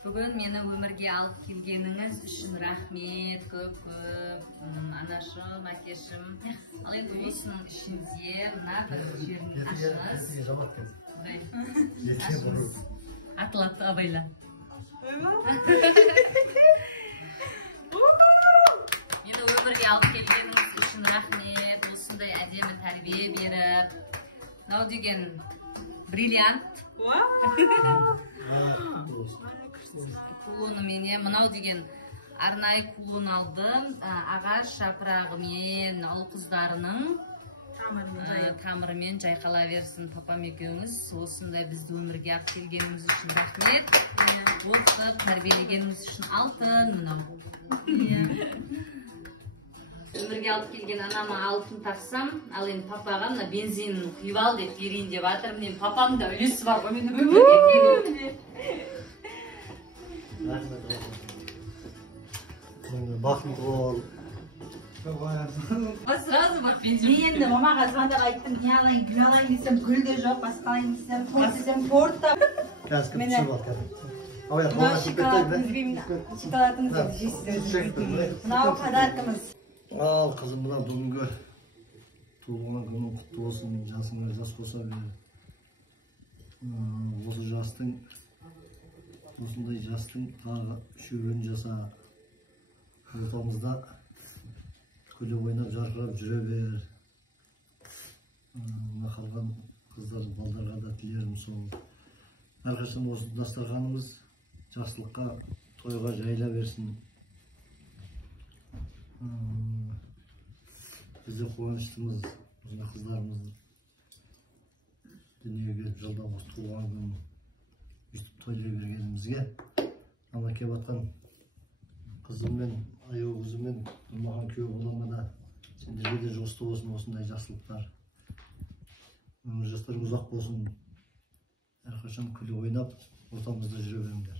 Бүгін мені өмірге алып келгеніңіз үшін рахмет, көп-көп. Анашым, әкешім. Ал енді осының ішінде мына бір жерін ашыңыз. Атылатты абайла. Мені өмірге алып келгеніңіз үшін рахмет. Осындай әдемі тәрбие беріп. Мынау деген бриллиант. Кулоны менен, мынау деген арнайы кулон алдым. Ағаш жапырағымен ұл қыздарының тамырымен жайқала берсін. Папам екеуіңіз осындай бізді өмірге алып келгеніңіз үшін рахмет. Оқып тәрбиелегеніңіз үшін алтын мынау. Өмірге алып келген анама алтын тақсам, ал енді папаға мына бензинін құйып ал деп берейін деп жатырмын. Мен папам да үлесі бар ғой менің өмірге келгенімде. Бақытты бол. Сразу бақ бензин. Мен енді мамаға звондап айттым, не алайын, гүл алайын десем, гүл де жоқ, басқа алайын десем, торт десем, торт та. Қазір кім түсіп ал қазір. Мынау шоколадыңызды жейсіздер. Мынау подаркамыз. Ал қызым, мына бүгінгі туылған күнің құтты болсын, жасыңа жас қоса бер. Осы жастың, осындай жастың тағы шөберін жаса. Ортамызда күліп ойнап жарқырап жүре бер. Мына қалған қыздар, балдарға да тілерім сол. Әрқашан осы дастарханымыз жақсылыққа, тойға жайыла берсін. Бізде қуаныштымыз, осындай қыздарымыз дүниеге жылда осы туған күн өйстіп тойлай бергенімізге. Ана келіп атқан қызыммен, аяу қызыммен маған күйеу болама да сендерге де жосты болсын осындай жақсылықтар. Өмір жастарың ұзақ болсын. Әрқашан күліп ойнап, ортамызда жүре беріңдер.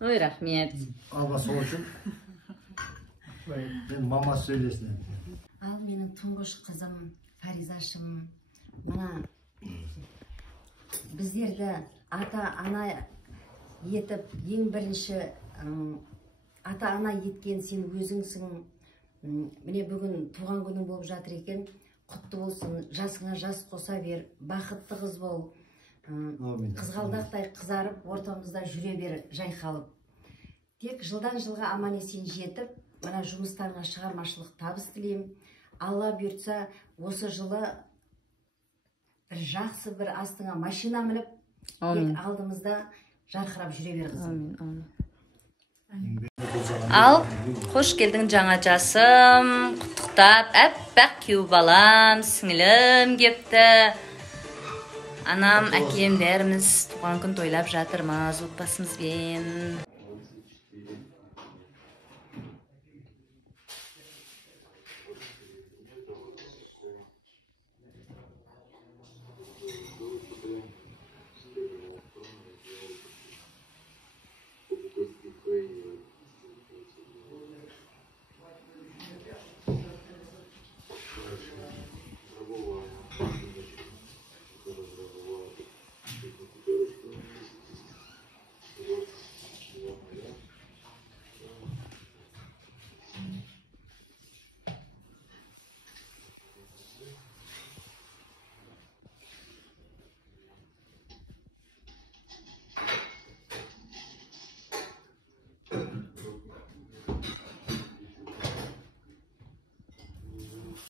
Ой, рахмет. Алла сол үшін мен мама сөйлесін. Ал менің тұңғыш қызым, Фаризашым, мына біздерді ата-ана етіп, ең бірінші ата-ана еткен сен өзіңсің. Міне бүгін туған күнің болып жатыр екен. Құтты болсын, жасыңа жас қоса бер, бақытты қыз бол. Қызғалдақтай қызарып, ортамызда жүре бер жайқалып. Тек жылдан жылға аман есен жетіп, мына жұмыстарыңа шығармашылық табыс тілеймін. Алла бұйыртса, осы жылы бір жақсы бір астыңа машина мініп, алдымызда жарқырап жүре бер қызым. Ал, қош келдің жаңа жасым, құттықтап, әппәқ кеу балам, сіңілім кепті. Анам, әкем бәріміз туған күн тойлап жатырмыз отбасымызбен.